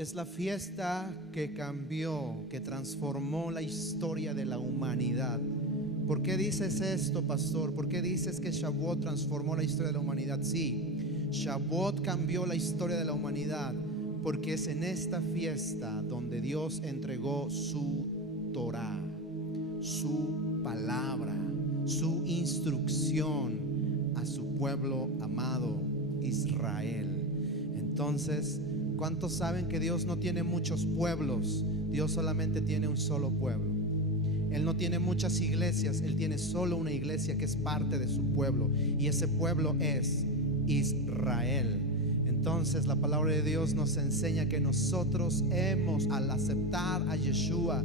es la fiesta que cambió, que transformó la historia de la humanidad. ¿Por qué dices esto, pastor? ¿Por qué dices que Shavuot transformó la historia de la humanidad? Sí, Shavuot cambió la historia de la humanidad porque es en esta fiesta donde Dios entregó su Torah, su palabra, su instrucción a su pueblo amado Israel. Entonces, ¿cuántos saben que Dios no tiene muchos pueblos? Dios solamente tiene un solo pueblo. Él no tiene muchas iglesias, Él tiene solo una iglesia que es parte de su pueblo, y ese pueblo es Israel. Entonces la palabra de Dios nos enseña que nosotros al aceptar a Yeshua,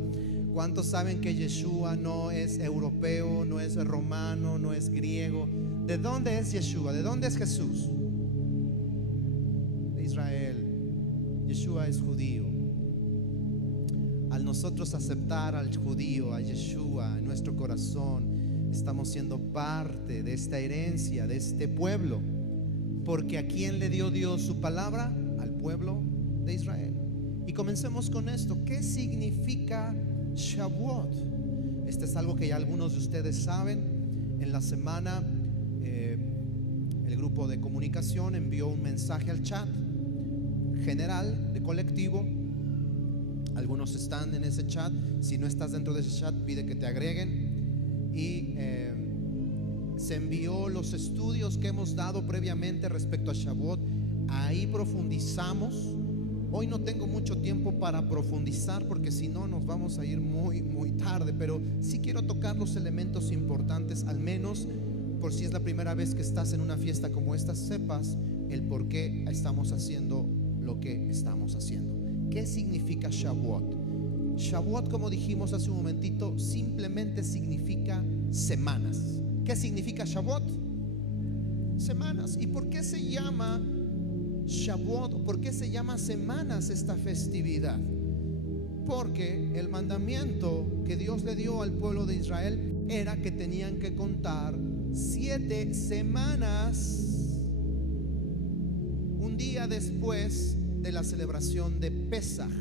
¿cuántos saben que Yeshua no es europeo, no es romano, no es griego? ¿De dónde es Yeshua? ¿De dónde es Jesús? De Israel. Yeshua es judío. Al nosotros aceptar al judío, a Yeshua en nuestro corazón, estamos siendo parte de esta herencia, de este pueblo. Porque ¿a quién le dio Dios su palabra? Al pueblo de Israel. Y comencemos con esto. ¿Qué significa Shavuot? Este es algo que ya algunos de ustedes saben. En la semana el grupo de comunicación envió un mensaje al chat general de colectivo. Algunos están en ese chat. Si no estás dentro de ese chat, pide que te agreguen. Y se envió los estudios que hemos dado previamente respecto a Shavuot. Ahí profundizamos. Hoy no tengo mucho tiempo para profundizar porque si no nos vamos a ir muy tarde, pero sí quiero tocar los elementos importantes, al menos por si es la primera vez que estás en una fiesta como esta, sepas el por qué estamos haciendo lo que estamos haciendo. ¿Qué significa Shavuot? Shavuot, como dijimos hace un momentito, simplemente significa semanas. ¿Qué significa Shavuot? Semanas. ¿Y por qué se llama Shavuot? ¿Por qué se llama semanas esta festividad? Porque el mandamiento que Dios le dio al pueblo de Israel era que tenían que contar 7 semanas, un día después de la celebración de Pesaj.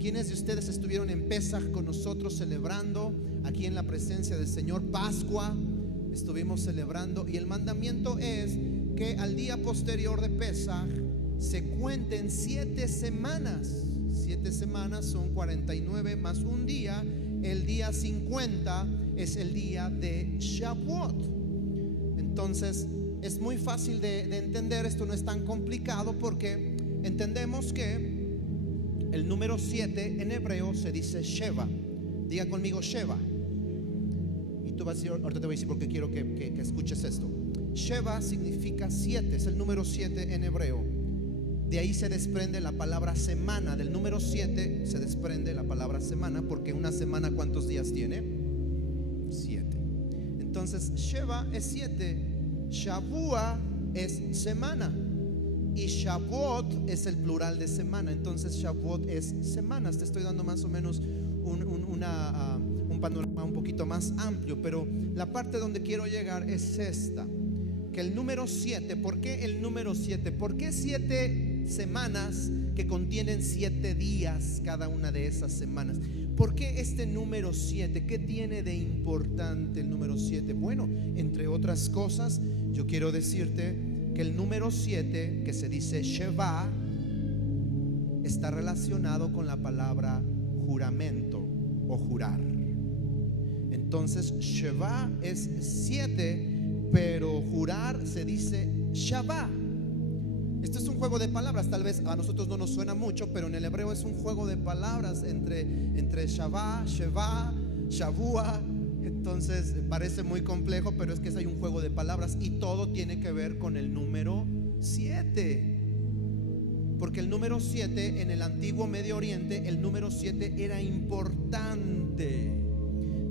¿Quiénes de ustedes estuvieron en Pesaj con nosotros celebrando aquí en la presencia del Señor? Pascua, estuvimos celebrando, y el mandamiento es que al día posterior de Pesaj se cuenten 7 semanas. 7 semanas son 49 más un día. El día 50 es el día de Shavuot. Entonces es muy fácil de entender. Esto no es tan complicado porque entendemos que el número 7 en hebreo se dice Sheva. Diga conmigo Sheva. Y tú vas a decir, ahorita te voy a decir porque quiero que escuches esto. Sheva significa 7, es el número 7 en hebreo. De ahí se desprende la palabra semana. Del número 7 se desprende la palabra semana, porque una semana ¿cuántos días tiene? 7. Entonces Sheva es 7, Shavua es semana y Shavuot es el plural de semana. Entonces Shavuot es semanas. Te estoy dando más o menos un panorama un poquito más amplio, pero la parte donde quiero llegar es esta, que el número 7, ¿por qué el número 7? ¿Por qué 7 semanas que contienen 7 días cada una de esas semanas? ¿Por qué este número 7? ¿Qué tiene de importante el número 7? Bueno, entre otras cosas, yo quiero decirte que el número 7, que se dice Sheva, está relacionado con la palabra juramento o jurar. Entonces Sheva es 7, pero jurar se dice Shavá. Esto es un juego de palabras. Tal vez a nosotros no nos suena mucho, pero en el hebreo es un juego de palabras entre Shavá, Sheva, Shavua. Entonces parece muy complejo, pero es que hay un juego de palabras y todo tiene que ver con el número 7. Porque el número 7 en el antiguo Medio Oriente, el número 7 era importante,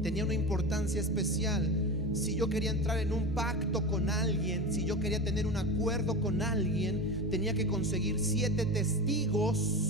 tenía una importancia especial. Si yo quería entrar en un pacto con alguien, si yo quería tener un acuerdo con alguien, tenía que conseguir 7 testigos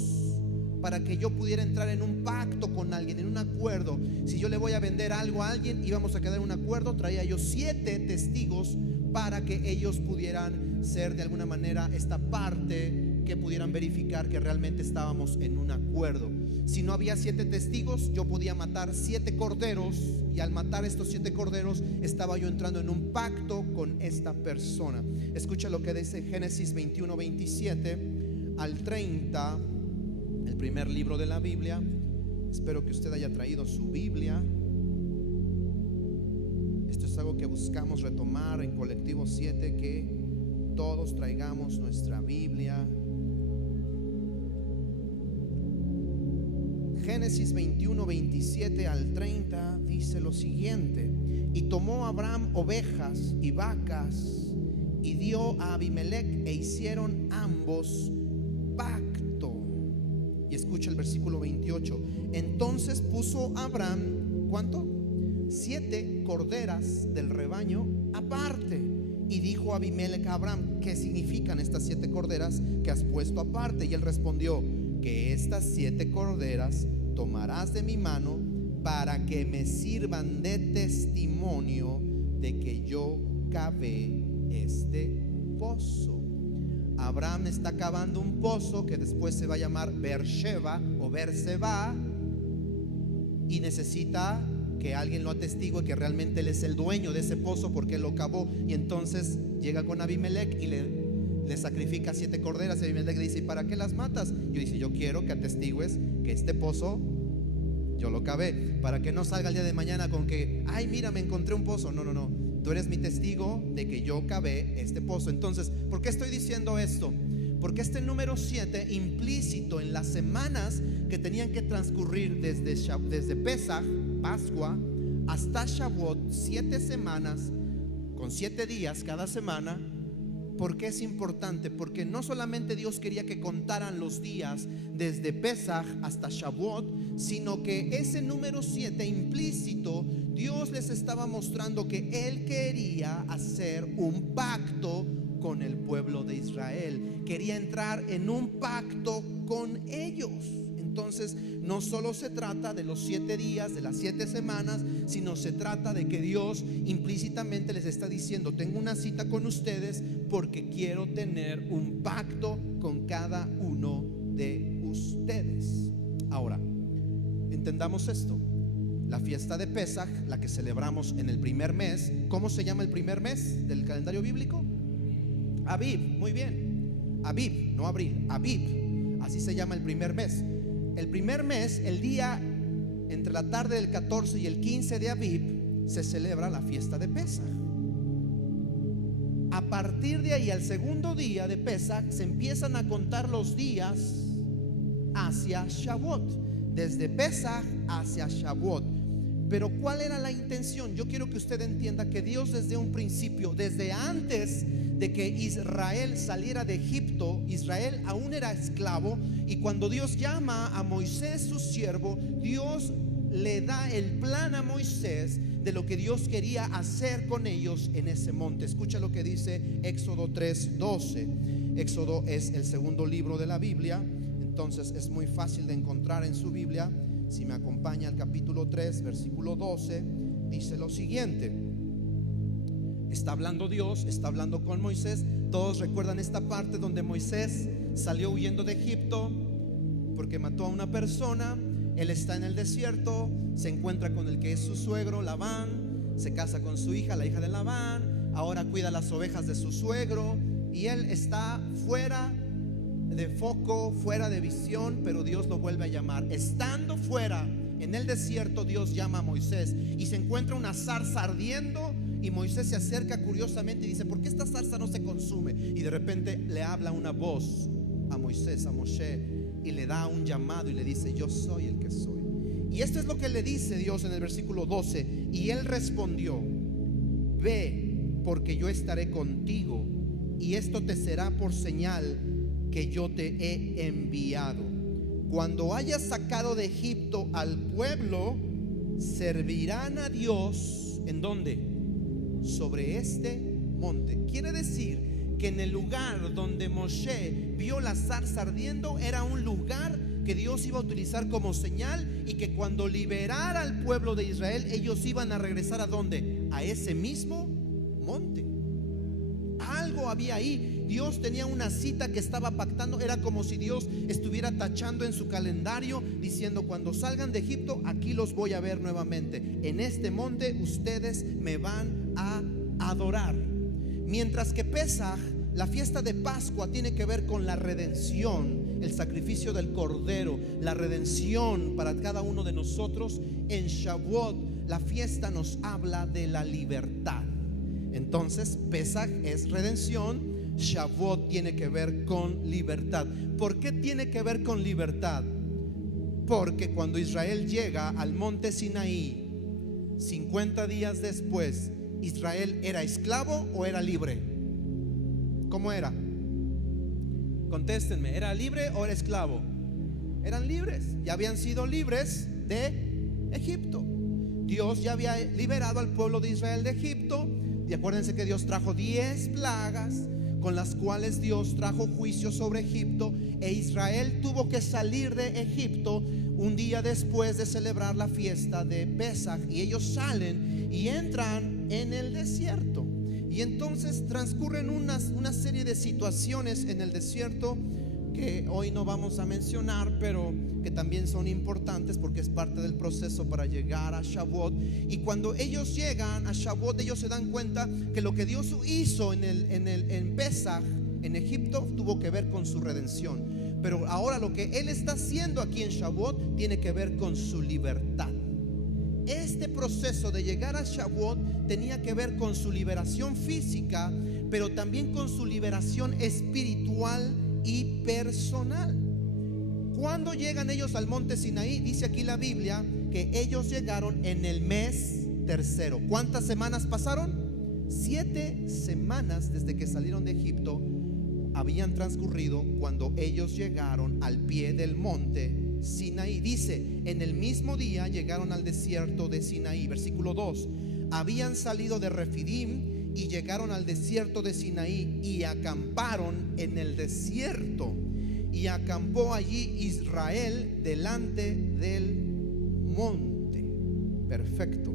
para que yo pudiera entrar en un pacto con alguien, en un acuerdo. Si yo le voy a vender algo a alguien, íbamos a quedar en un acuerdo, traía yo 7 testigos para que ellos pudieran ser de alguna manera esta parte que pudieran verificar que realmente estábamos en un acuerdo. Si no había 7 testigos, yo podía matar 7 corderos, y al matar estos 7 corderos estaba yo entrando en un pacto con esta persona. Escucha lo que dice Génesis 21, 27 al 30, el primer libro de la Biblia. Espero que usted haya traído su Biblia. Esto es algo que buscamos retomar en Colectivo 7, que todos traigamos nuestra Biblia. Génesis 21, 27 al 30 dice lo siguiente: y tomó Abraham ovejas y vacas y dio a Abimelech, e hicieron ambos pacto. Y escucha el versículo 28. Entonces puso Abraham, ¿cuánto? 7 corderas del rebaño aparte. Y dijo Abimelech a Abraham: ¿qué significan estas 7 corderas que has puesto aparte? Y él respondió: que estas 7 corderas tomarás de mi mano para que me sirvan de testimonio de que yo cavé este pozo. Abraham está cavando un pozo que después se va a llamar Beersheba o Beerseba, y necesita que alguien lo atestigue que realmente él es el dueño de ese pozo porque él lo cavó. Y entonces llega con Abimelech y le sacrifica 7 corderas. Y Abimelech le dice: ¿y para qué las matas? Yo dice: yo quiero que atestigues que este pozo yo lo cavé, para que no salga el día de mañana con que, ay, mira, me encontré un pozo. No, no, no, tú eres mi testigo de que yo cavé este pozo. Entonces, ¿por qué estoy diciendo esto? Porque este número 7, implícito en las semanas que tenían que transcurrir desde Pesaj, Pascua, hasta Shavuot, 7 semanas con 7 días cada semana. ¿Por qué es importante? Porque no solamente Dios quería que contaran los días desde Pesaj hasta Shavuot, sino que ese número 7 implícito, Dios les estaba mostrando que Él quería hacer un pacto con el pueblo de Israel. Quería entrar en un pacto con ellos. Entonces no solo se trata de los 7 días, de las 7 semanas, sino se trata de que Dios implícitamente les está diciendo: tengo una cita con ustedes porque quiero tener un pacto con cada uno de ustedes. Ahora, entendamos esto. La fiesta de Pesaj, la que celebramos en el primer mes, ¿cómo se llama el primer mes del calendario bíblico? Abib, muy bien. Abib, no abril, Abib, así se llama el primer mes. El primer mes, el día entre la tarde del 14 y el 15 de Abib, se celebra la fiesta de Pesaj. A partir de ahí, al segundo día de Pesaj, se empiezan a contar los días hacia Shavuot, desde Pesaj hacia Shavuot. Pero ¿cuál era la intención? Yo quiero que usted entienda que Dios desde un principio, desde antes de que Israel saliera de Egipto, Israel aún era esclavo, y cuando Dios llama a Moisés su siervo, Dios le da el plan a Moisés de lo que Dios quería hacer con ellos en ese monte. Escucha lo que dice Éxodo 3:12. Éxodo es el segundo libro de la Biblia, entonces es muy fácil de encontrar en su Biblia. Si me acompaña al capítulo 3, versículo 12, dice lo siguiente. Está hablando Dios, está hablando con Moisés. Todos recuerdan esta parte donde Moisés salió huyendo de Egipto porque mató a una persona. Él está en el desierto, se encuentra con el que es su suegro, Labán, se casa con su hija, la hija de Labán. Ahora cuida las ovejas de su suegro, y él está fuera de foco, fuera de visión, pero Dios lo vuelve a llamar. Estando fuera en el desierto, Dios llama a Moisés y se encuentra una zarza ardiendo, y Moisés se acerca curiosamente y dice: ¿por qué esta zarza no se consume? Y de repente le habla una voz a Moisés, a Moshe, y le da un llamado y le dice: yo soy el que soy. Y esto es lo que le dice Dios en el versículo 12. Y él respondió: ve, porque yo estaré contigo, y esto te será por señal que yo te he enviado. Cuando hayas sacado de Egipto al pueblo, servirán a Dios. ¿En dónde? Sobre este monte. Quiere decir que en el lugar donde Moshe vio la zarza ardiendo era un lugar que Dios iba a utilizar como señal, y que cuando liberara al pueblo de Israel, ellos iban a regresar ¿a dónde? A ese mismo monte. algo había ahí. Dios tenía una cita que estaba pactando. Era como si Dios estuviera tachando en su calendario, diciendo: cuando salgan de Egipto, aquí los voy a ver nuevamente. En este monte ustedes me van a adorar. Mientras que Pesaj, la fiesta de Pascua, tiene que ver con la redención, el sacrificio del cordero, la redención para cada uno de nosotros. En Shavuot, la fiesta nos habla de la libertad. Entonces, Pesaj es redención, Shavuot tiene que ver con libertad. ¿Por qué tiene que ver con libertad? Porque cuando Israel llega al monte Sinaí, 50 días después, ¿Israel era esclavo o era libre? ¿Cómo era? Contéstenme, ¿era libre o era esclavo? Eran libres, ya habían sido libres de Egipto. Dios ya había liberado al pueblo de Israel de Egipto. Y acuérdense que Dios trajo 10 plagas, con las cuales Dios trajo juicio sobre Egipto, e Israel tuvo que salir de Egipto un día después de celebrar la fiesta de Pesaj. Y ellos salen y entran en el desierto. Y entonces transcurren una serie de situaciones en el desierto que hoy no vamos a mencionar, pero que también son importantes porque es parte del proceso para llegar a Shavuot. Y cuando ellos llegan a Shavuot, ellos se dan cuenta que lo que Dios hizo en Pesaj, en Egipto, tuvo que ver con su redención. Pero ahora lo que Él está haciendo aquí en Shavuot tiene que ver con su libertad. Este proceso de llegar a Shavuot tenía que ver con su liberación física, pero también con su liberación espiritual y personal. Cuando llegan ellos al monte Sinaí, dice aquí la Biblia que ellos llegaron en el mes tercero. ¿Cuántas semanas pasaron? 7 semanas desde que salieron de Egipto habían transcurrido cuando ellos llegaron al pie del monte Sinaí. Dice: en el mismo día llegaron al desierto de Sinaí. Versículo 2: habían salido de Refidim y llegaron al desierto de Sinaí y acamparon en el desierto. Y acampó allí Israel delante del monte. Perfecto.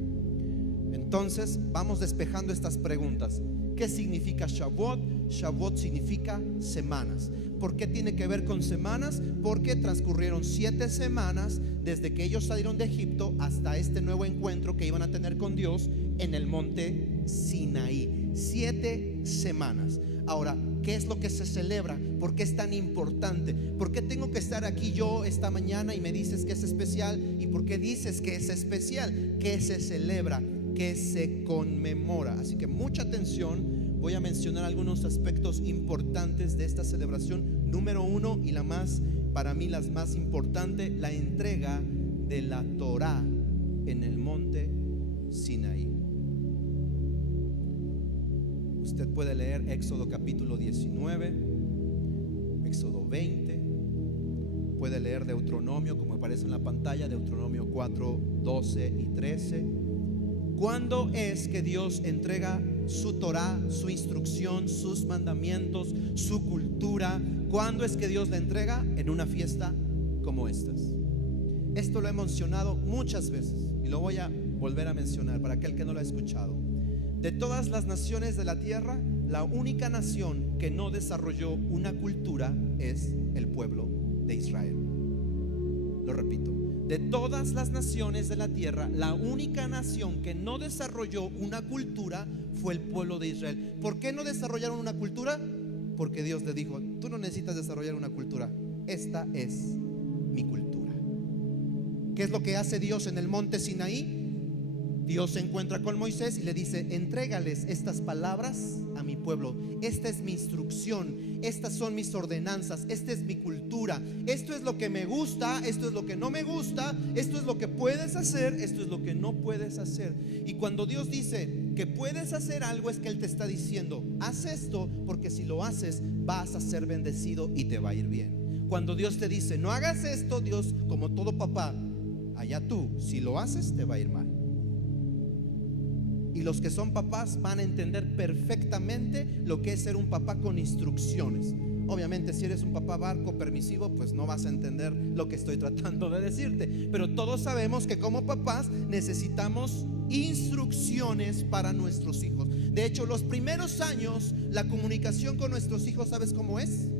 Entonces vamos despejando estas preguntas. ¿Qué significa Shavuot? Shavuot significa semanas. ¿Por qué tiene que ver con semanas? Porque transcurrieron 7 semanas desde que ellos salieron de Egipto hasta este nuevo encuentro que iban a tener con Dios en el monte Sinaí. 7 semanas. Ahora, ¿qué es lo que se celebra? ¿Por qué es tan importante? ¿Por qué tengo que estar aquí yo esta mañana y me dices que es especial? ¿Y por qué dices que es especial? ¿Qué se celebra? ¿Qué se conmemora? Así que mucha atención. Voy a mencionar algunos aspectos importantes de esta celebración. Número 1, y para mí la más importante, la entrega de la Torá en el monte Sinaí. Usted puede leer Éxodo capítulo 19, Éxodo 20, puede leer Deuteronomio, como aparece en la pantalla, Deuteronomio 4, 12 y 13. ¿Cuándo es que Dios entrega su Torá, su instrucción, sus mandamientos, su cultura? ¿Cuándo es que Dios la entrega? En una fiesta como estas. Esto lo he mencionado muchas veces y lo voy a volver a mencionar para aquel que no lo ha escuchado. De todas las naciones de la tierra, la única nación que no desarrolló una cultura es el pueblo de Israel. Lo repito: de todas las naciones de la tierra, la única nación que no desarrolló una cultura fue el pueblo de Israel. ¿Por qué no desarrollaron una cultura? Porque Dios le dijo: tú no necesitas desarrollar una cultura, esta es mi cultura. ¿Qué es lo que hace Dios en el monte Sinaí? Dios se encuentra con Moisés y le dice: entrégales estas palabras a mi pueblo. Esta es mi instrucción, estas son mis ordenanzas, esta es mi cultura. Esto es lo que me gusta, esto es lo que no me gusta, esto es lo que puedes hacer, esto es lo que no puedes hacer. Y cuando Dios dice que puedes hacer algo, es que Él te está diciendo: haz esto, porque si lo haces vas a ser bendecido y te va a ir bien. Cuando Dios te dice no hagas esto, Dios, como todo papá, allá tú, si lo haces te va a ir mal. Y los que son papás van a entender perfectamente lo que es ser un papá con instrucciones. Obviamente, si eres un papá barco permisivo, pues no vas a entender lo que estoy tratando de decirte. Pero todos sabemos que como papás necesitamos instrucciones para nuestros hijos. De hecho, los primeros años, la comunicación con nuestros hijos, ¿sabes cómo es?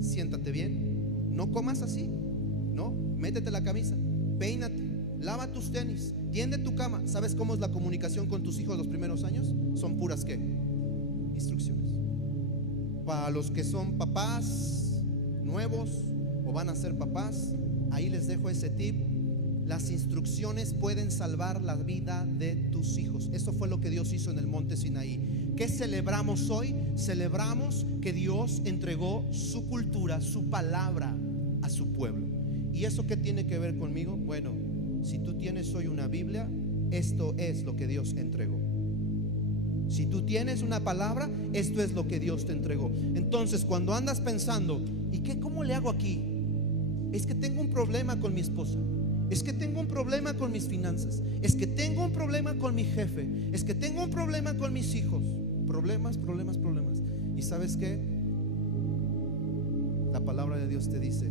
Siéntate bien, no comas así, no, métete la camisa, peínate, lava tus tenis, tiende tu cama. ¿Sabes cómo es la comunicación con tus hijos los primeros años? Son puras ¿qué? Instrucciones. Para los que son papás nuevos o van a ser papás, ahí les dejo ese tip. Las instrucciones pueden salvar la vida de tus hijos. Eso fue lo que Dios hizo en el monte Sinaí. ¿Qué celebramos hoy? Celebramos que Dios entregó su cultura, su palabra a su pueblo. ¿Y eso qué tiene que ver conmigo? Bueno, si tú tienes hoy una Biblia, esto es lo que Dios entregó. Si tú tienes una palabra, esto es lo que Dios te entregó. Entonces, cuando andas pensando, ¿y qué? ¿Cómo le hago aquí? Es que tengo un problema con mi esposa. Es que tengo un problema con mis finanzas. Es que tengo un problema con mi jefe. Es que tengo un problema con mis hijos. Problemas. ¿Y sabes qué? La palabra de Dios te dice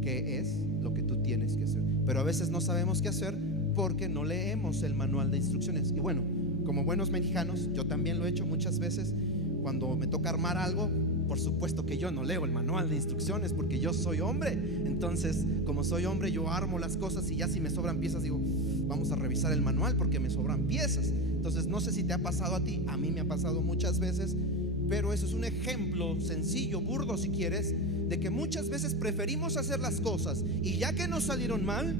qué es lo que tú tienes que hacer. Pero a veces no sabemos qué hacer porque no leemos el manual de instrucciones. Y bueno, como buenos mexicanos, yo también lo he hecho muchas veces. Cuando me toca armar algo, por supuesto que yo no leo el manual de instrucciones porque yo soy hombre. Entonces, como soy hombre, yo armo las cosas y ya si me sobran piezas digo, vamos a revisar el manual porque me sobran piezas. Entonces, no sé si te ha pasado a ti, a mí me ha pasado muchas veces, pero eso es un ejemplo sencillo, burdo si quieres, de que muchas veces preferimos hacer las cosas y ya que nos salieron mal,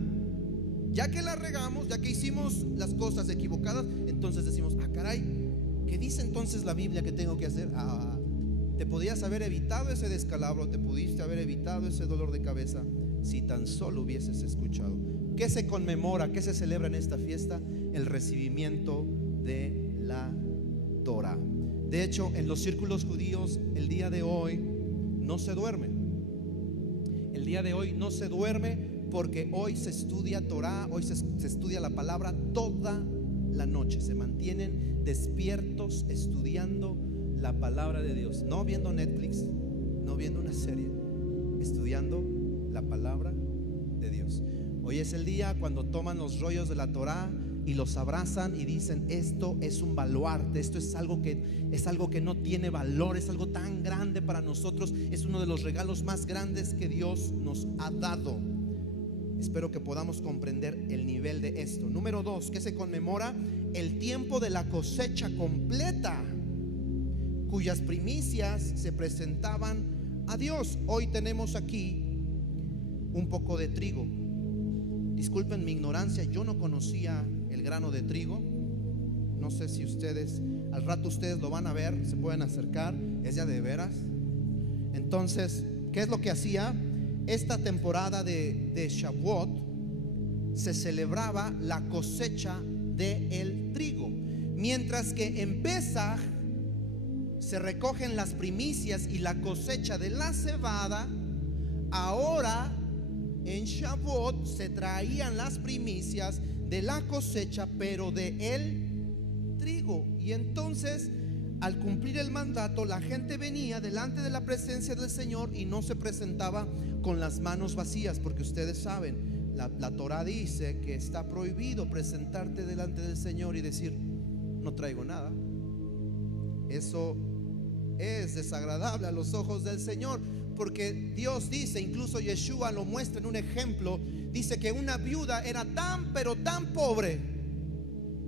ya que la regamos, ya que hicimos las cosas equivocadas, entonces decimos, caray, ¿qué dice entonces la Biblia que tengo que hacer? Te podías haber evitado ese descalabro, te pudiste haber evitado ese dolor de cabeza si tan solo hubieses escuchado. ¿Qué se conmemora? ¿Qué se celebra en esta fiesta? El recibimiento de la Torah. De hecho, en los círculos judíos, el día de hoy no se duerme. El día de hoy no se duerme porque hoy se estudia Torah, hoy se estudia la palabra toda la noche. Se mantienen despiertos estudiando la palabra de Dios, no viendo Netflix, no viendo una serie, estudiando la palabra de Dios. Hoy es el día cuando toman los rollos de la Torah y los abrazan y dicen, esto es un baluarte, esto es algo que no tiene valor, es algo tan grande para nosotros, es uno de los regalos más grandes que Dios nos ha dado. Espero que podamos comprender el nivel de esto. Número 2, que se conmemora el tiempo de la cosecha completa, cuyas primicias se presentaban a Dios. Hoy tenemos aquí un poco de trigo. Disculpen mi ignorancia, yo no conocía el grano de trigo. No sé si ustedes, al rato ustedes lo van a ver, se pueden acercar, es ya de veras. Entonces, ¿qué es lo que hacía? Esta temporada de Shavuot se celebraba la cosecha del trigo, mientras que en Pesaj se recogen las primicias y la cosecha de la cebada. Ahora en Shavuot se traían las primicias de la cosecha, pero de el trigo. Y entonces, al cumplir el mandato, la gente venía delante de la presencia del Señor y no se presentaba con las manos vacías, porque ustedes saben, la Torah dice que está prohibido presentarte delante del Señor y decir, no traigo nada. Eso es desagradable a los ojos del Señor, porque Dios dice, incluso Yeshua lo muestra en un ejemplo, dice que una viuda era tan pero tan pobre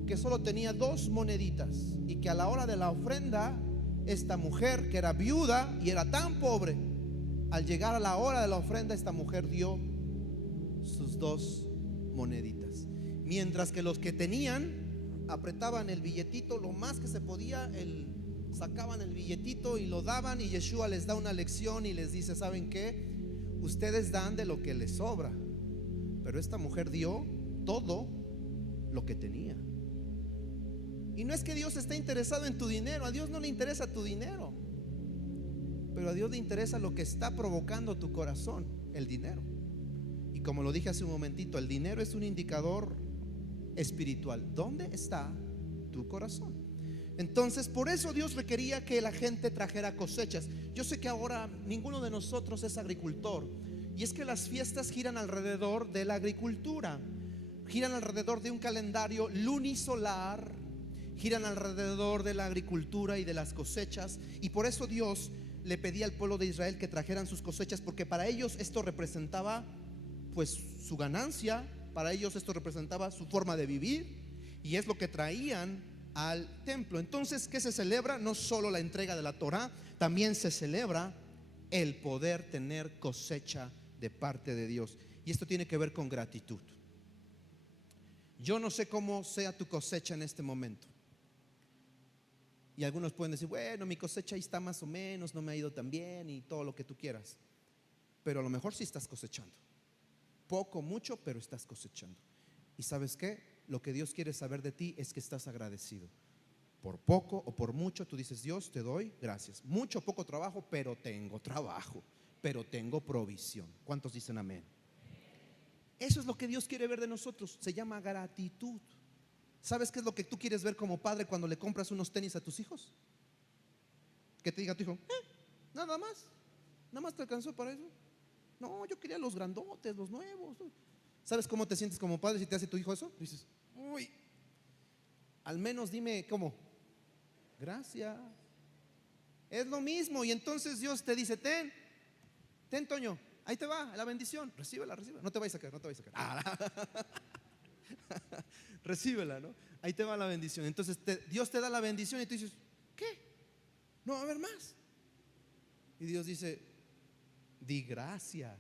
que solo tenía 2 moneditas, y que a la hora de la ofrenda, esta mujer que era viuda y era tan pobre, al llegar a la hora de la ofrenda, esta mujer dio sus 2 moneditas, mientras que los que tenían apretaban el billetito lo más que se podía, sacaban el billetito y lo daban, y Yeshua les da una lección y les dice, ¿saben qué? Ustedes dan de lo que les sobra, pero esta mujer dio todo lo que tenía. Y no es que Dios esté interesado en tu dinero, a Dios no le interesa tu dinero, pero a Dios le interesa lo que está provocando tu corazón, el dinero. Y como lo dije hace un momentito, el dinero es un indicador espiritual. ¿Dónde está tu corazón? Entonces, por eso Dios requería que la gente trajera cosechas. Yo sé que ahora ninguno de nosotros es agricultor, y es que las fiestas giran alrededor de la agricultura, giran alrededor de un calendario lunisolar, giran alrededor de la agricultura y de las cosechas. Y por eso Dios le pedía al pueblo de Israel que trajeran sus cosechas, porque para ellos esto representaba pues su ganancia, para ellos esto representaba su forma de vivir, y es lo que traían al templo. Entonces, ¿qué se celebra? No solo la entrega de la Torá, también se celebra el poder tener cosecha de parte de Dios. Y esto tiene que ver con gratitud. Yo no sé cómo sea tu cosecha en este momento. Y algunos pueden decir, bueno, mi cosecha ahí está más o menos, no me ha ido tan bien y todo lo que tú quieras. Pero a lo mejor sí estás cosechando. Poco, mucho, pero estás cosechando. ¿Y sabes qué? Lo que Dios quiere saber de ti es que estás agradecido. Por poco o por mucho, tú dices, Dios, te doy gracias. Mucho o poco trabajo, pero tengo trabajo, pero tengo provisión. ¿Cuántos dicen amén? Eso es lo que Dios quiere ver de nosotros. Se llama gratitud. ¿Sabes qué es lo que tú quieres ver como padre cuando le compras unos tenis a tus hijos? Que te diga tu hijo, nada más te alcanzó para eso. No, yo quería los grandotes, los nuevos. ¿Sabes cómo te sientes como padre si te hace tu hijo eso? Dices, uy, al menos dime cómo. Gracias. Es lo mismo. Y entonces Dios te dice, ten Toño, ahí te va la bendición. Recíbela. No te vayas a sacar, no te vayas a sacar. Recíbela, ¿no? Ahí te va la bendición. Entonces Dios te da la bendición y tú dices, ¿qué? No va a haber más. Y Dios dice, di gracias,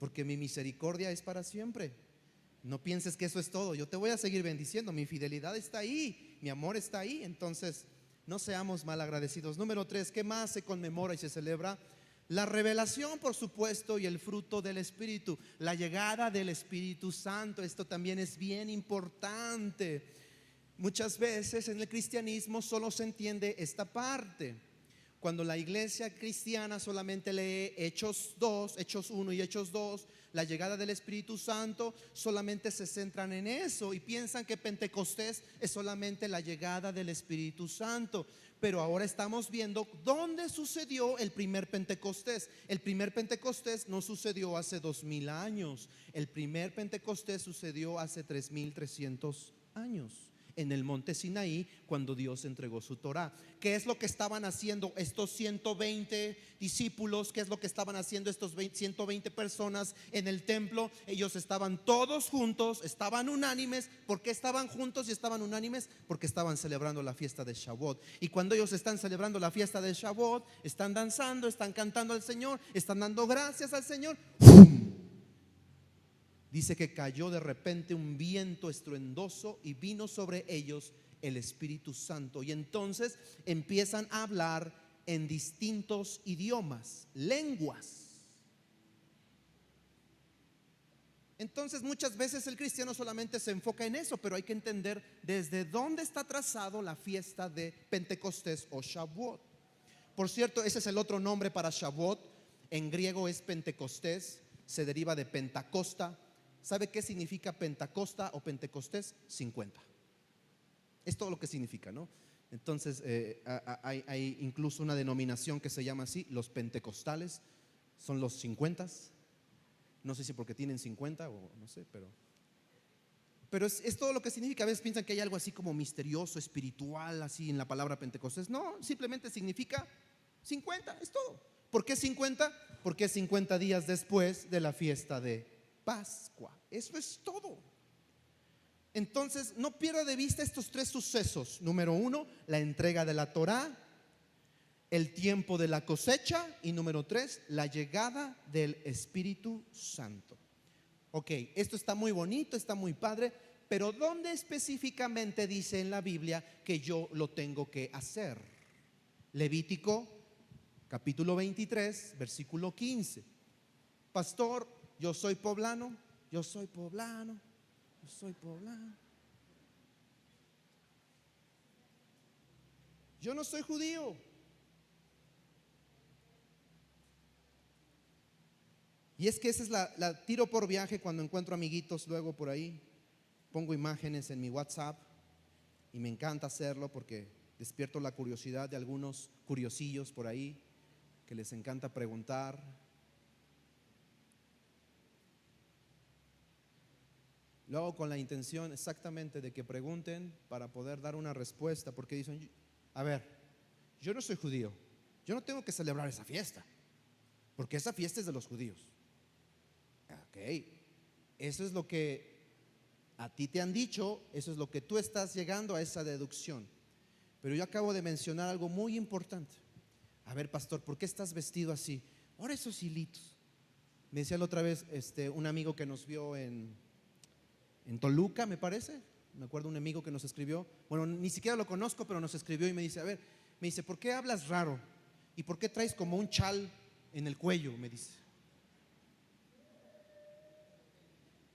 porque mi misericordia es para siempre. No pienses que eso es todo. Yo te voy a seguir bendiciendo. Mi fidelidad está ahí, mi amor está ahí. Entonces no seamos malagradecidos. Número 3, ¿qué más se conmemora y se celebra? La revelación, por supuesto, y el fruto del Espíritu, la llegada del Espíritu Santo. Esto también es bien importante. Muchas veces en el cristianismo solo se entiende esta parte. Cuando la iglesia cristiana solamente lee Hechos 1 y Hechos 2, la llegada del Espíritu Santo, solamente se centran en eso y piensan que Pentecostés es solamente la llegada del Espíritu Santo. Pero ahora estamos viendo dónde sucedió el primer Pentecostés. El primer Pentecostés no sucedió hace 2000 años. El primer Pentecostés sucedió hace 3300 años, en el monte Sinaí, cuando Dios entregó su Torá. ¿Qué es lo que estaban haciendo estos 120 discípulos? ¿Qué es lo que estaban haciendo estos 120 personas en el templo? Ellos estaban todos juntos, estaban unánimes. ¿Por qué estaban juntos y estaban unánimes? Porque estaban celebrando la fiesta de Shavuot. Y cuando ellos están celebrando la fiesta de Shavuot, están danzando, están cantando al Señor, están dando gracias al Señor. Dice que cayó de repente un viento estruendoso y vino sobre ellos el Espíritu Santo. Y entonces empiezan a hablar en distintos idiomas, lenguas. Entonces muchas veces el cristiano solamente se enfoca en eso, pero hay que entender desde dónde está trazado la fiesta de Pentecostés o Shavuot. Por cierto, ese es el otro nombre para Shavuot. En griego es Pentecostés, se deriva de Pentacosta. ¿Sabe qué significa Pentacosta o Pentecostés? 50. Es todo lo que significa, ¿no? Entonces hay incluso una denominación que se llama así, los pentecostales. Son los 50. No sé si porque tienen 50 o no sé, pero es todo lo que significa. A veces piensan que hay algo así como misterioso, espiritual, así en la palabra Pentecostés. No, simplemente significa 50, es todo. ¿Por qué 50? Porque es 50 días después de la fiesta de Pascua. Eso es todo. Entonces no pierda de vista estos tres sucesos. Número 1, la entrega de la Torá, el tiempo de la cosecha, y número 3, la llegada del Espíritu Santo. Ok, esto está muy bonito, está muy padre, pero ¿dónde específicamente dice en la Biblia que yo lo tengo que hacer? Levítico capítulo 23, versículo 15. Pastor, yo soy poblano. Yo soy poblano. Yo no soy judío. Y es que esa es la tiro por viaje cuando encuentro amiguitos luego por ahí. Pongo imágenes en mi WhatsApp y me encanta hacerlo porque despierto la curiosidad de algunos curiosillos por ahí que les encanta preguntar. Lo hago con la intención exactamente de que pregunten para poder dar una respuesta, porque dicen, a ver, yo no soy judío, yo no tengo que celebrar esa fiesta, porque esa fiesta es de los judíos. Ok, eso es lo que a ti te han dicho, eso es lo que tú estás llegando a esa deducción. Pero yo acabo de mencionar algo muy importante. A ver, pastor, ¿por qué estás vestido así? Ahora esos hilitos. Me decía la otra vez un amigo que nos vio en Toluca, me parece. Me acuerdo un amigo que nos escribió. Bueno, ni siquiera lo conozco, pero nos escribió y me dice, a ver, me dice, ¿por qué hablas raro? ¿Y por qué traes como un chal en el cuello? Me dice.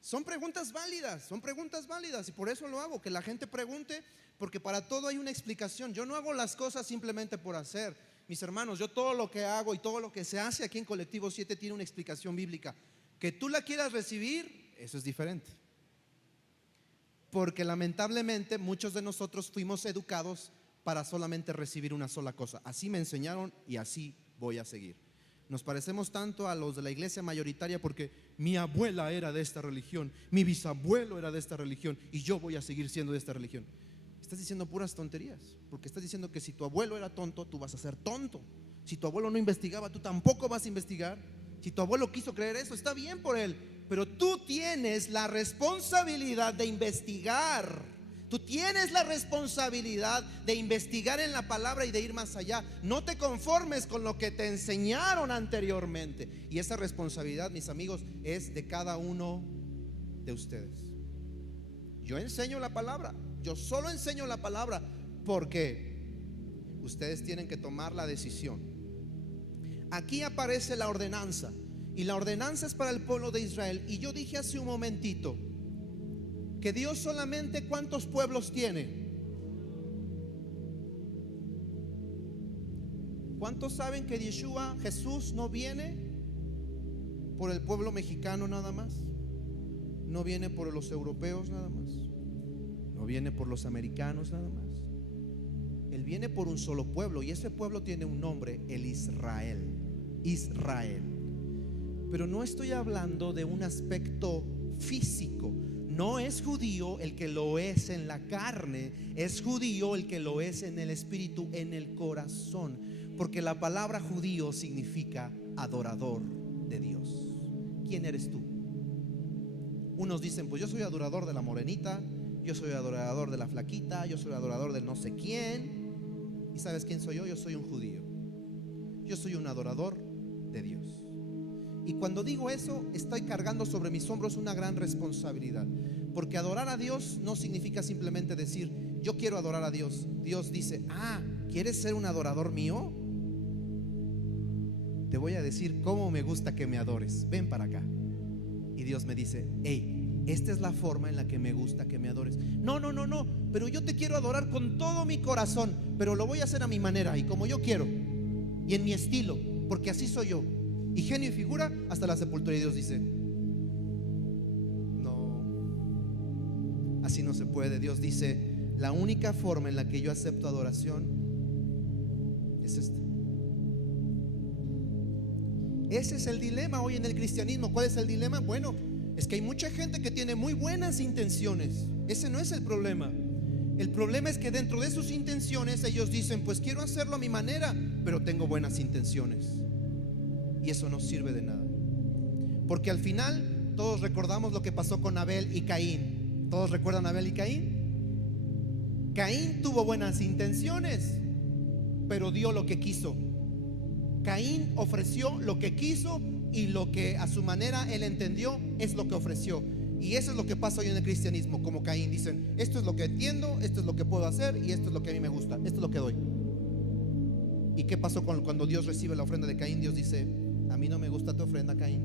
Son preguntas válidas y por eso lo hago, que la gente pregunte, porque para todo hay una explicación. Yo no hago las cosas simplemente por hacer. Mis hermanos, yo todo lo que hago y todo lo que se hace aquí en Colectivo 7 tiene una explicación bíblica. Que tú la quieras recibir, eso es diferente. Porque lamentablemente muchos de nosotros fuimos educados para solamente recibir una sola cosa. Así me enseñaron y así voy a seguir. Nos parecemos tanto a los de la iglesia mayoritaria porque mi abuela era de esta religión, mi bisabuelo era de esta religión y yo voy a seguir siendo de esta religión. Estás diciendo puras tonterías, porque estás diciendo que si tu abuelo era tonto, tú vas a ser tonto. Si tu abuelo no investigaba, tú tampoco vas a investigar. Si tu abuelo quiso creer eso, está bien por él, pero tú tienes la responsabilidad de investigar. Tú tienes la responsabilidad de investigar en la palabra y de ir más allá. No te conformes con lo que te enseñaron anteriormente. Y esa responsabilidad, mis amigos, es de cada uno de ustedes. Yo enseño la palabra, yo solo enseño la palabra porque ustedes tienen que tomar la decisión. Aquí aparece la ordenanza y la ordenanza es para el pueblo de Israel. Y yo dije hace un momentito que Dios solamente ¿cuántos pueblos tiene? ¿Cuántos saben que Yeshua, Jesús, no viene por el pueblo mexicano nada más? No viene por los europeos nada más. No viene por los americanos nada más. Él viene por un solo pueblo y ese pueblo tiene un nombre, el Israel. Israel. Pero no estoy hablando de un aspecto físico. No es judío el que lo es en la carne, es judío el que lo es en el espíritu, en el corazón. Porque la palabra judío significa adorador de Dios. ¿Quién eres tú? Unos dicen, pues yo soy adorador de la morenita, yo soy adorador de la flaquita, yo soy adorador del no sé quién. ¿Y sabes quién soy yo? Yo soy un judío. Yo soy un adorador de Dios. Y cuando digo eso, estoy cargando sobre mis hombros una gran responsabilidad. Porque adorar a Dios no significa simplemente decir, yo quiero adorar a Dios. Dios dice, ¿quieres ser un adorador mío? Te voy a decir cómo me gusta que me adores. Ven para acá. Y Dios me dice, hey, esta es la forma en la que me gusta que me adores. No, pero yo te quiero adorar con todo mi corazón, pero lo voy a hacer a mi manera y como yo quiero y en mi estilo, porque así soy yo. Y genio y figura hasta la sepultura. Y Dios dice, no, así no se puede. Dios dice, la única forma en la que yo acepto adoración es esta. Ese es el dilema hoy en el cristianismo. ¿Cuál es el dilema? Bueno, es que hay mucha gente que tiene muy buenas intenciones. Ese no es el problema. El problema es que dentro de sus intenciones ellos dicen, pues quiero hacerlo a mi manera, pero tengo buenas intenciones. Y eso no sirve de nada. Porque al final todos recordamos lo que pasó con Abel y Caín. ¿Todos recuerdan a Abel y Caín? Caín tuvo buenas intenciones, pero dio lo que quiso. Caín ofreció lo que quiso y lo que a su manera él entendió es lo que ofreció. Y eso es lo que pasa hoy en el cristianismo. Como Caín, dicen, esto es lo que entiendo, esto es lo que puedo hacer y esto es lo que a mí me gusta, esto es lo que doy. ¿Y qué pasó cuando Dios recibe la ofrenda de Caín? Dios dice, a mí no me gusta tu ofrenda, Caín.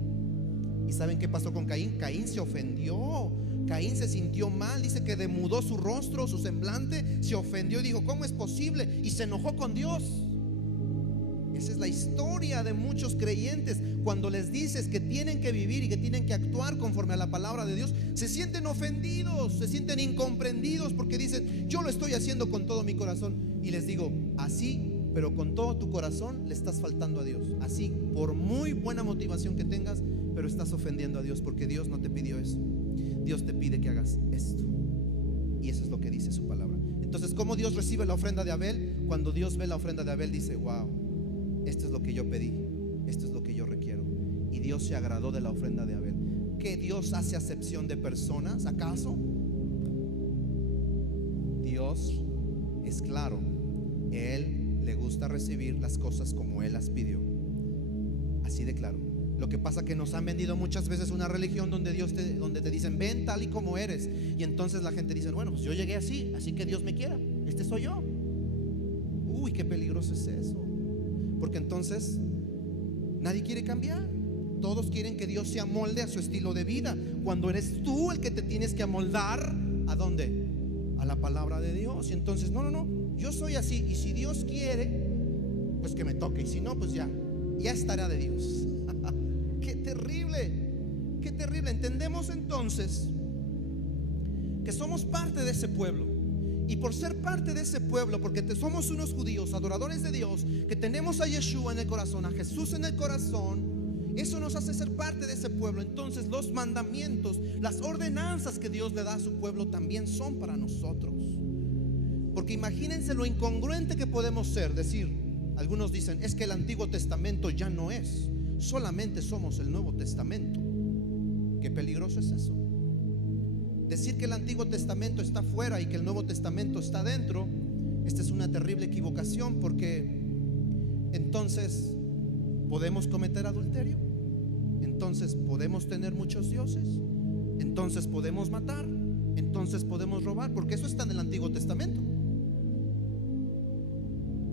¿Y saben qué pasó con Caín? Caín se ofendió, Caín se sintió mal. Dice que demudó su rostro, su semblante, se ofendió y dijo, ¿cómo es posible? Y se enojó con Dios. Esa es la historia de muchos creyentes. Cuando les dices que tienen que vivir y que tienen que actuar conforme a la palabra de Dios, se sienten ofendidos, se sienten incomprendidos porque dicen, yo lo estoy haciendo con todo mi corazón. Y les digo, así, pero con todo tu corazón le estás faltando a Dios. Así, por muy buena motivación que tengas, pero estás ofendiendo a Dios porque Dios no te pidió eso. Dios te pide que hagas esto. Y eso es lo que dice su palabra. Entonces, ¿cómo Dios recibe la ofrenda de Abel? Cuando Dios ve la ofrenda de Abel, dice: wow, esto es lo que yo pedí, esto es lo que yo requiero. Y Dios se agradó de la ofrenda de Abel. ¿Que Dios hace acepción de personas? ¿Acaso? Dios es claro, Él le gusta recibir las cosas como Él las pidió. Así de claro. Lo que pasa que nos han vendido muchas veces una religión donde donde te dicen: ven tal y como eres. Y entonces la gente dice: bueno, pues yo llegué así, así que Dios me quiera, este soy yo. Uy, qué peligroso es eso. Porque entonces nadie quiere cambiar. Todos quieren que Dios se amolde a su estilo de vida, cuando eres tú el que te tienes que amoldar. ¿A dónde? A la palabra de Dios. Y entonces, no, yo soy así, y si Dios quiere, pues que me toque, y si no, pues ya estará de Dios. Qué terrible, qué terrible. Entendemos entonces que somos parte de ese pueblo. Y por ser parte de ese pueblo, porque somos unos judíos adoradores de Dios, que tenemos a Yeshua en el corazón, a Jesús en el corazón, eso nos hace ser parte de ese pueblo. Entonces los mandamientos, las ordenanzas que Dios le da a su pueblo también son para nosotros. Porque imagínense lo incongruente que podemos ser. Algunos dicen: es que el Antiguo Testamento ya no es, solamente somos el Nuevo Testamento. Qué peligroso es eso. Decir que el Antiguo Testamento está fuera y que el Nuevo Testamento está dentro, esta es una terrible equivocación, porque entonces podemos cometer adulterio, entonces podemos tener muchos dioses, entonces podemos matar, entonces podemos robar, porque eso está en el Antiguo Testamento.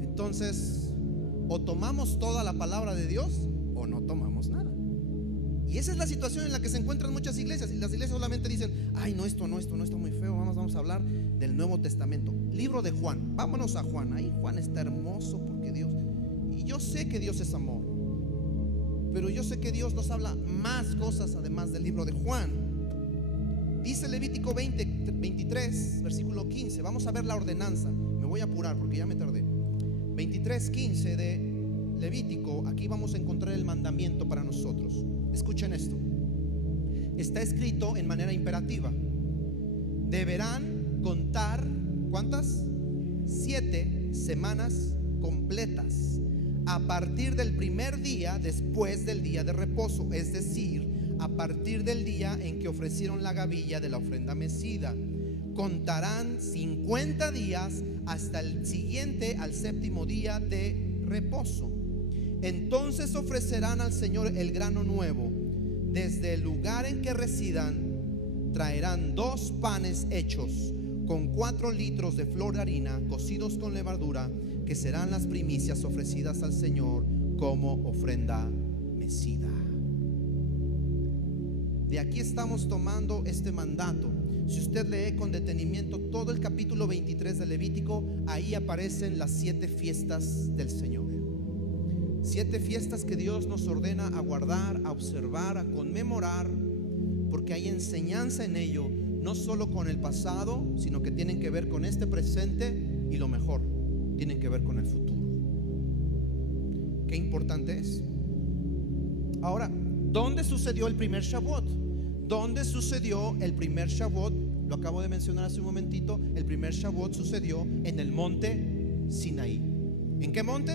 Entonces, o tomamos toda la palabra de Dios o no tomamos nada. Y esa es la situación en la que se encuentran muchas iglesias. Y las iglesias solamente dicen: ay, no, esto no está muy feo, vamos a hablar del Nuevo Testamento. Libro de Juan, vámonos a Juan. Ahí Juan está hermoso, porque Dios, y yo sé que Dios es amor, pero yo sé que Dios nos habla más cosas además del libro de Juan. Dice Levítico 23, versículo 15. Vamos a ver la ordenanza. Me voy a apurar porque ya me tardé. 23:15 de Levítico. Aquí vamos a encontrar el mandamiento para nosotros. Escuchen esto. Está escrito en manera imperativa: deberán contar, ¿cuántas? 7 semanas completas a partir del primer día después del día de reposo, es decir, a partir del día en que ofrecieron la gavilla de la ofrenda mecida. Contarán 50 días hasta el siguiente, al séptimo día de reposo. Entonces ofrecerán al Señor el grano nuevo. Desde el lugar en que residan traerán 2 panes hechos con 4 litros de flor de harina cocidos con levadura, que serán las primicias ofrecidas al Señor como ofrenda mecida. De aquí estamos tomando este mandato. Si usted lee con detenimiento todo el capítulo 23 de Levítico, ahí aparecen las 7 fiestas del Señor. 7 fiestas que Dios nos ordena a guardar, a observar, a conmemorar, porque hay enseñanza en ello, no solo con el pasado, sino que tienen que ver con este presente, y lo mejor, tienen que ver con el futuro. Qué importante es. Ahora, ¿dónde sucedió el primer Shavuot? ¿Dónde sucedió el primer Shavuot? Lo acabo de mencionar hace un momentito. El primer Shavuot sucedió en el monte Sinaí. ¿En qué monte?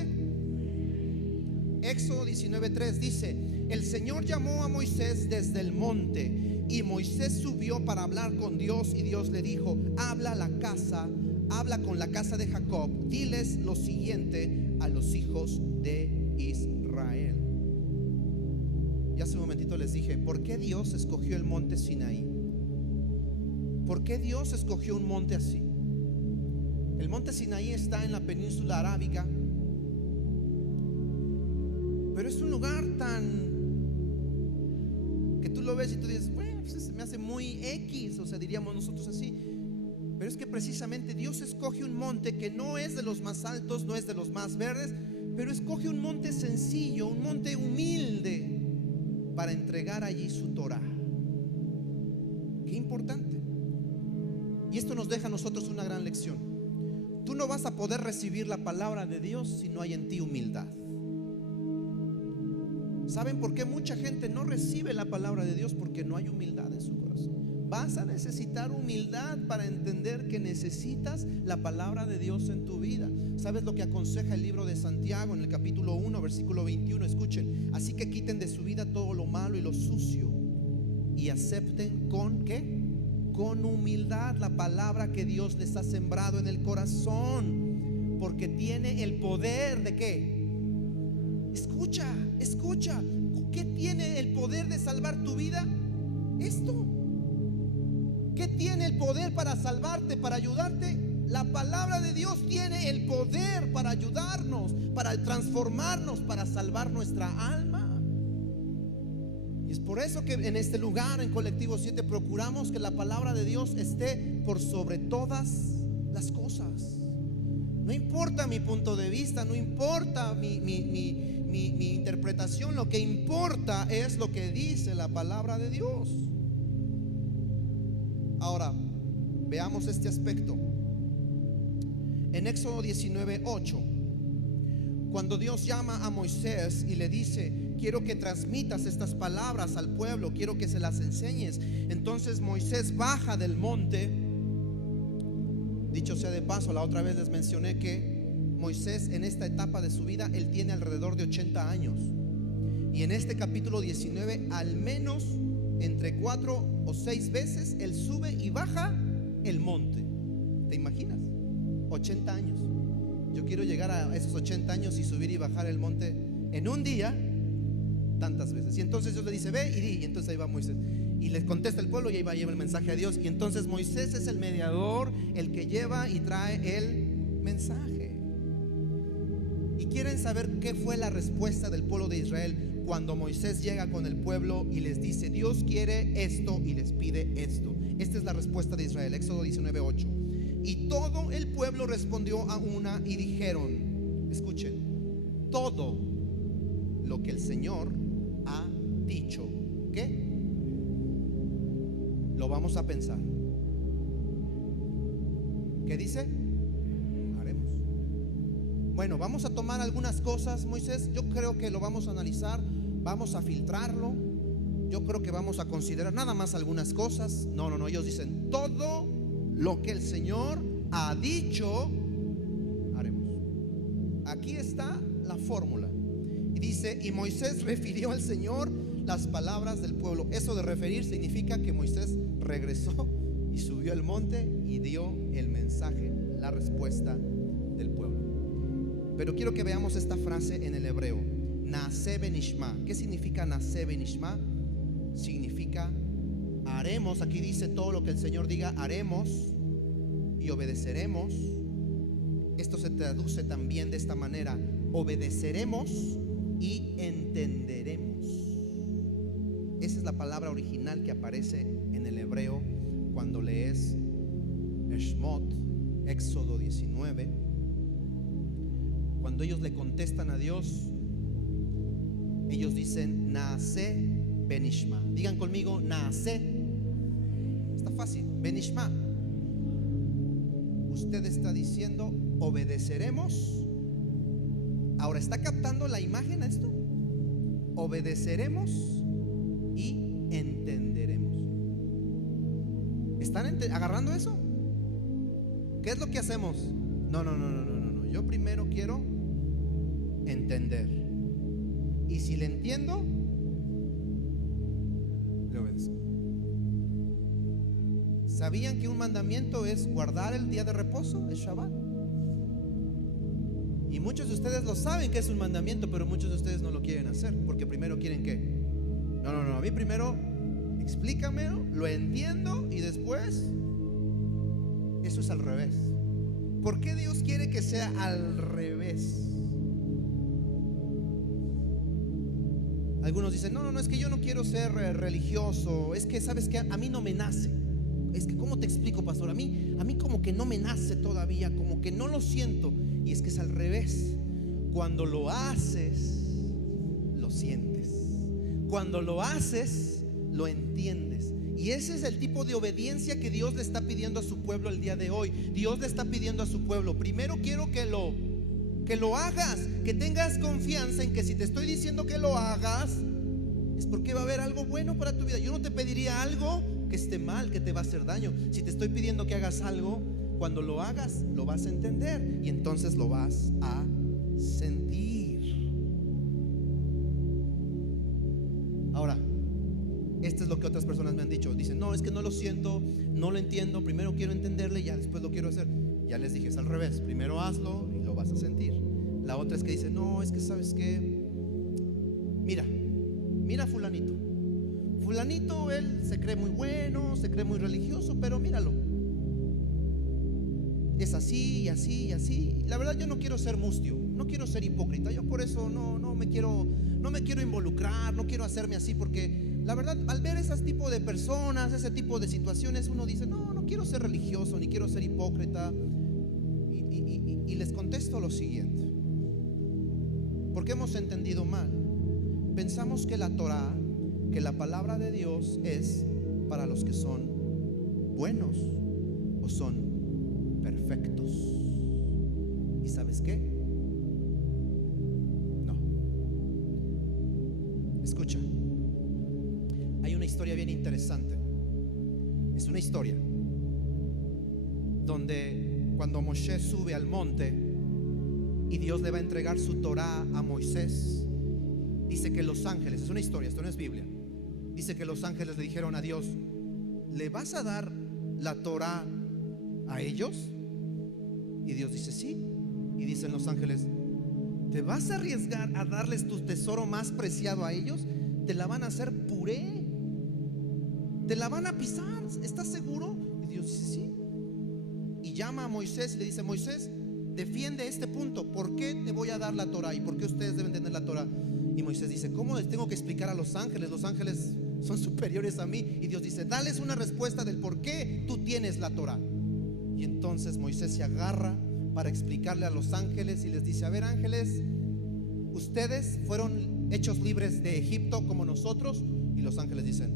Éxodo 19:3 dice: el Señor llamó a Moisés desde el monte, y Moisés subió para hablar con Dios, y Dios le dijo: habla con la casa de Jacob, diles lo siguiente a los hijos de Israel. Y hace un momentito les dije: ¿por qué Dios escogió el monte Sinaí? ¿Por qué Dios escogió un monte así? El monte Sinaí está en la península arábiga, pero es un lugar tan que tú lo ves y tú dices: bueno, pues se me hace muy X, o sea, diríamos nosotros así. Pero es que precisamente Dios escoge un monte que no es de los más altos, no es de los más verdes, pero escoge un monte sencillo, un monte humilde, para entregar allí su Torah. Qué importante. Y esto nos deja a nosotros una gran lección. Tú no vas a poder recibir la palabra de Dios si no hay en ti humildad. ¿Saben por qué mucha gente no recibe la palabra de Dios? Porque no hay humildad en su corazón. vas a necesitar humildad para entender que necesitas la palabra de Dios en tu vida. ¿Sabes lo que aconseja el libro de Santiago en el capítulo 1, versículo 21? Escuchen: así que quiten de su vida todo lo malo y lo sucio y acepten con ¿qué? Con humildad la palabra que Dios les ha sembrado en el corazón, porque tiene el poder de ¿qué? Escucha, escucha. ¿Qué tiene el poder de salvar tu vida? Esto. ¿Qué tiene el poder para salvarte, para ayudarte? La palabra de Dios tiene el poder para ayudarnos, para transformarnos, para salvar nuestra alma. Y es por eso que en este lugar, en Colectivo 7, procuramos que la palabra de Dios esté por sobre todas las cosas. No importa mi punto de vista, no importa mi interpretación, lo que importa es lo que dice la palabra de Dios. Ahora, veamos este aspecto. En Éxodo 19:8, cuando Dios llama a Moisés y le dice: quiero que transmitas estas palabras al pueblo, quiero que se las enseñes. Entonces Moisés baja del monte. Dicho sea de paso, la otra vez les mencioné que Moisés, en esta etapa de su vida, él tiene alrededor de 80 años. Y en este capítulo 19, al menos entre 4 o 6 veces él sube y baja el monte. ¿Te imaginas? 80 años. Yo quiero llegar a esos 80 años y subir y bajar el monte en un día tantas veces. Y entonces Dios le dice: ve y di. Y entonces ahí va Moisés y les contesta el pueblo, y ahí va, lleva el mensaje a Dios. Y entonces Moisés es el mediador, el que lleva y trae el mensaje. Y quieren saber qué fue la respuesta del pueblo de Israel cuando Moisés llega con el pueblo y les dice: Dios quiere esto y les pide esto. Esta es la respuesta de Israel. Éxodo 19:8. Y todo el pueblo respondió a una y dijeron, escuchen, todo lo que el Señor ha dicho, ¿qué? Lo vamos a pensar. ¿Qué dice? Haremos. Bueno, vamos a tomar algunas cosas, Moisés. Yo creo que lo vamos a analizar, vamos a filtrarlo. Yo creo que vamos a considerar nada más algunas cosas. No, ellos dicen: todo lo que el Señor ha dicho, haremos. Aquí está la fórmula. Y dice: y Moisés refirió al Señor las palabras del pueblo. Eso de referir significa que Moisés regresó y subió al monte y dio el mensaje, la respuesta del pueblo. Pero quiero que veamos esta frase en el hebreo: Naaseh benishma. ¿Qué significa Naaseh benishma? Significa haremos. Aquí dice: todo lo que el Señor diga, haremos y obedeceremos. Esto se traduce también de esta manera: obedeceremos y entenderemos. Esa es la palabra original que aparece en el hebreo cuando lees Shemot, Éxodo 19. Cuando ellos le contestan a Dios, ellos dicen Naaseh benishma. Digan conmigo: Naaseh. Está fácil, benishma. Usted está diciendo: obedeceremos. Ahora, ¿está captando la imagen a esto? Obedeceremos y entenderemos. ¿Están agarrando eso? ¿Qué es lo que hacemos? No. Yo primero quiero entender. Y si le entiendo, le obedezco. ¿Sabían que un mandamiento es guardar el día de reposo, el Shabbat? Y muchos de ustedes lo saben que es un mandamiento, pero muchos de ustedes no lo quieren hacer, porque primero quieren ¿qué? No, a mí primero explícamelo, lo entiendo y después. Eso es al revés. ¿Por qué Dios quiere que sea al revés? Algunos dicen: no, es que yo no quiero ser religioso. Es que, ¿sabes qué? A mí no me nace. Es que, ¿cómo te explico, pastor? A mí como que no me nace todavía, como que no lo siento. Y es que es al revés. Cuando lo haces, lo sientes. Cuando lo haces, lo entiendes. Y ese es el tipo de obediencia que Dios le está pidiendo a su pueblo el día de hoy. Dios le está pidiendo a su pueblo: primero quiero que lo hagas, que tengas confianza en que si te estoy diciendo que lo hagas, es porque va a haber algo bueno para tu vida. Yo no te pediría algo que esté mal, que te va a hacer daño. Si te estoy pidiendo que hagas algo, cuando lo hagas lo vas a entender y entonces lo vas a sentir. Ahora, esto es lo que otras personas me han dicho. Dicen, no, es que no lo siento, no lo entiendo, primero quiero entenderle y ya después lo quiero hacer. Ya les dije, es al revés, primero hazlo y lo vas a sentir. La otra es que dice, no, es que sabes qué, mira fulanito, él se cree muy bueno, se cree muy religioso, pero míralo, es así y así y así. La verdad, yo no quiero ser mustio, no quiero ser hipócrita. Yo por eso no me quiero involucrar, no quiero hacerme así, porque la verdad, al ver ese tipo de personas, ese tipo de situaciones, uno dice, no quiero ser religioso, ni quiero ser hipócrita. Y les contesto lo siguiente: porque hemos entendido mal. Pensamos que la Torah, que la palabra de Dios, es para los que son buenos o son perfectos. ¿Y sabes qué? No. Escucha, hay una historia bien interesante. Es una historia donde cuando Moshe sube al monte y Dios le va a entregar su Torah a Moisés, dice que los ángeles, es una historia, esto no es Biblia, dice que los ángeles le dijeron a Dios, ¿le vas a dar la Torah a ellos? Y Dios dice, sí. Y dicen los ángeles, ¿te vas a arriesgar a darles tu tesoro más preciado a ellos? Te la van a hacer puré, te la van a pisar, ¿estás seguro? Y Dios dice, sí. Y llama a Moisés y le dice, Moisés, defiende este punto. ¿Por qué te voy a dar la Torah? ¿Y por qué ustedes deben tener la Torah? Y Moisés dice, ¿cómo les tengo que explicar a los ángeles? Los ángeles son superiores a mí. Y Dios dice, dales una respuesta del por qué tú tienes la Torah. Y entonces Moisés se agarra para explicarle a los ángeles y les dice, a ver, ángeles, ustedes fueron hechos libres de Egipto como nosotros. Y los ángeles dicen,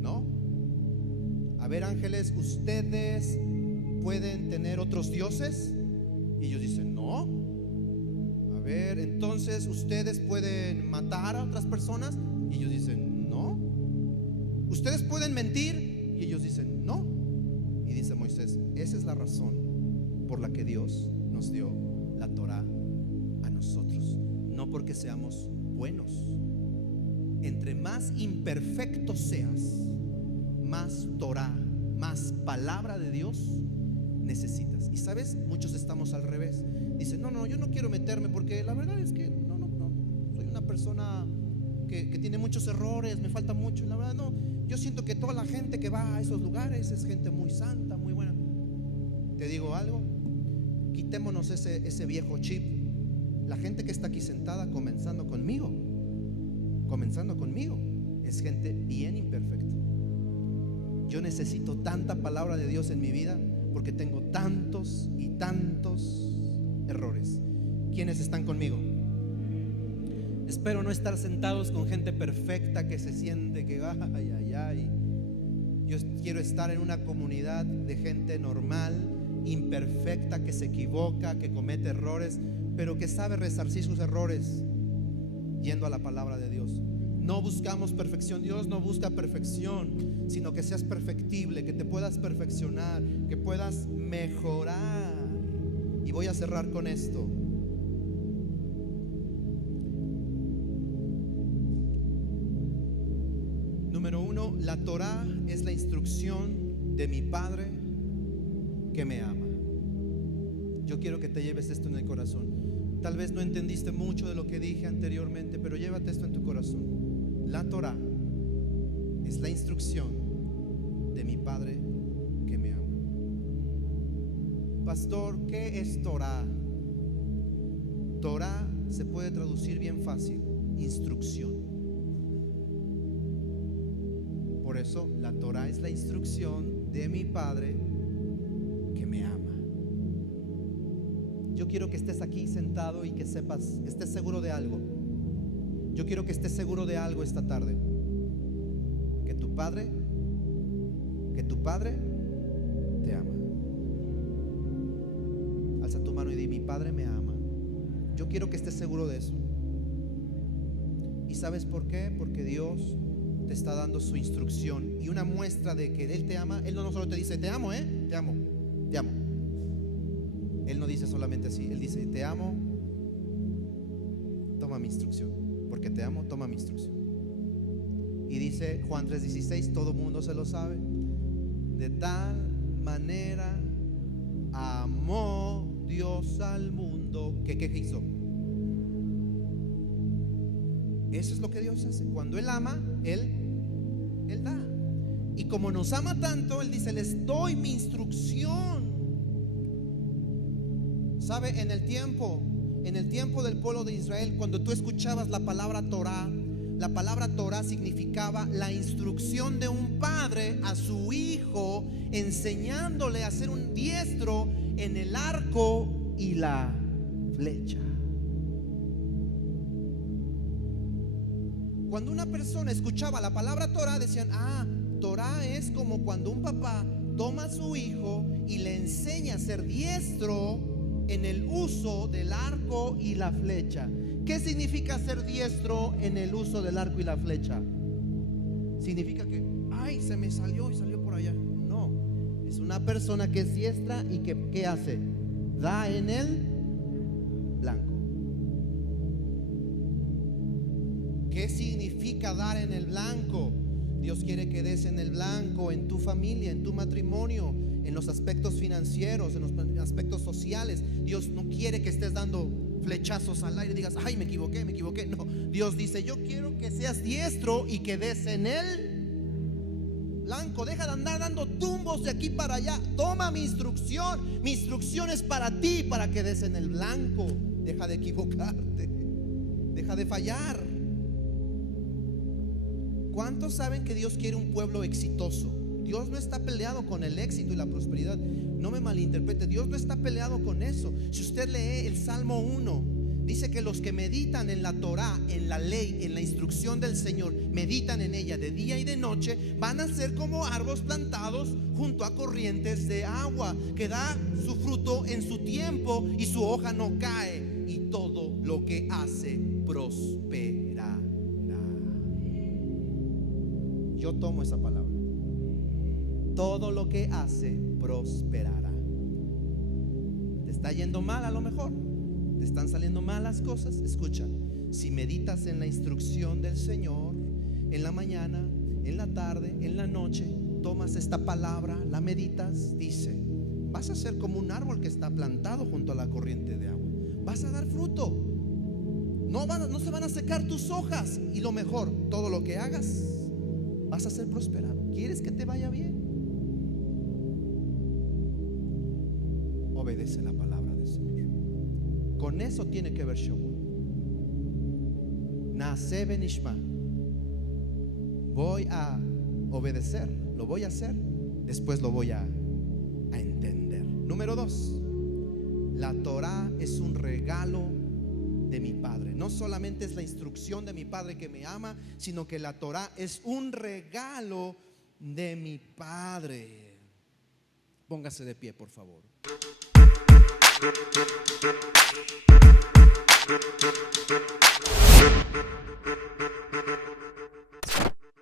no. A ver, ángeles, ustedes pueden tener otros dioses. Y ellos dicen, no. A ver, entonces ustedes pueden matar a otras personas. Y ellos dicen, no. Ustedes pueden mentir. Y ellos dicen, no. Y dice Moisés, esa es la razón por la que Dios nos dio la Torah a nosotros, no porque seamos buenos. Entre más imperfecto seas, más Torah, más palabra de Dios necesitas. Y sabes, muchos estamos al revés. Dicen, no, yo no quiero meterme porque la verdad es que no, soy una persona que tiene muchos errores, me falta mucho. La verdad no, yo siento que toda la gente que va a esos lugares es gente muy santa, muy buena. Te digo algo, quitémonos ese viejo chip. La gente que está aquí sentada, comenzando conmigo, es gente bien imperfecta. Yo necesito tanta palabra de Dios en mi vida porque tengo tantos y tantos errores. ¿Quiénes están conmigo? Espero no estar sentados con gente perfecta que se siente que ay. Yo quiero estar en una comunidad de gente normal, imperfecta, que se equivoca, que comete errores, pero que sabe resarcir sus errores yendo a la palabra de Dios. No buscamos perfección. Dios no busca perfección, sino que seas perfectible, que te puedas perfeccionar, que puedas mejorar. Y voy a cerrar con esto. Número 1, la Torah es la instrucción de mi Padre que me ama. Yo quiero que te lleves esto en el corazón. Tal vez no entendiste mucho de lo que dije anteriormente, pero llévate esto en tu corazón. La Torah es la instrucción de mi Padre que me ama. Pastor, ¿qué es Torah? Torah se puede traducir bien fácil: instrucción. Por eso la Torah es la instrucción de mi Padre que me ama. Yo quiero que estés aquí sentado y que sepas, que estés seguro de algo. Yo quiero que estés seguro de algo esta tarde: que tu Padre te ama. Alza tu mano y di: mi Padre me ama. Yo quiero que estés seguro de eso. ¿Y sabes por qué? Porque Dios te está dando su instrucción y una muestra de que Él te ama. Él no solo te dice te amo, te amo, te amo. Él no dice solamente así. Él dice te amo, toma mi instrucción. Porque te amo, toma mi instrucción. Y dice Juan 3:16, todo mundo se lo sabe: de tal manera amó Dios al mundo que ¿qué hizo? Eso es lo que Dios hace. Cuando Él ama, Él da. Y como nos ama tanto, Él dice les doy mi instrucción. ¿Sabe? En el tiempo del pueblo de Israel, cuando tú escuchabas la palabra Torah, la palabra Torah significaba la instrucción de un padre a su hijo, enseñándole a ser un diestro en el arco y la flecha. Cuando una persona escuchaba la palabra Torah, decían: Torah es como cuando un papá toma a su hijo y le enseña a ser diestro en el uso del arco y la flecha. ¿Qué significa ser diestro en el uso del arco y la flecha? Significa que se me salió y salió por allá. No, es una persona que es diestra y que ¿qué hace? Da en el blanco. ¿Qué significa dar en el blanco? Dios quiere que des en el blanco en tu familia, en tu matrimonio, en los aspectos financieros, en los aspectos sociales. Dios no quiere que estés dando flechazos al aire y digas: me equivoqué. No, Dios dice: yo quiero que seas diestro y que des en el blanco. Deja de andar dando tumbos de aquí para allá. Toma mi instrucción. Mi instrucción es para ti, para que des en el blanco. Deja de equivocarte. Deja de fallar. ¿Cuántos saben que Dios quiere un pueblo exitoso? Dios no está peleado con el éxito y la prosperidad. No me malinterprete, Dios no está peleado con eso. Si usted lee el Salmo 1, dice que los que meditan en la Torah, en la ley, en la instrucción del Señor, meditan en ella de día y de noche, van a ser como árboles plantados junto a corrientes de agua, que da su fruto en su tiempo y su hoja no cae, y todo lo que hace prosperará. Yo tomo esa palabra. Todo lo que hace prosperará. Te está yendo mal, a lo mejor te están saliendo malas cosas. Escucha, si meditas en la instrucción del Señor, en la mañana, en la tarde, en la noche, tomas esta palabra, la meditas, dice: vas a ser como un árbol que está plantado junto a la corriente de agua. Vas a dar fruto. No se van a secar tus hojas. Y lo mejor, todo lo que hagas, vas a ser prosperado. ¿Quieres que te vaya bien? Obedece la palabra del Señor. Con eso tiene que ver Shaul. Naaseh benishma. Voy a obedecer, lo voy a hacer, después lo voy a entender. Número 2, la Torah es un regalo de mi Padre. No solamente es la instrucción de mi Padre que me ama, sino que la Torah es un regalo de mi Padre. Póngase de pie, por favor.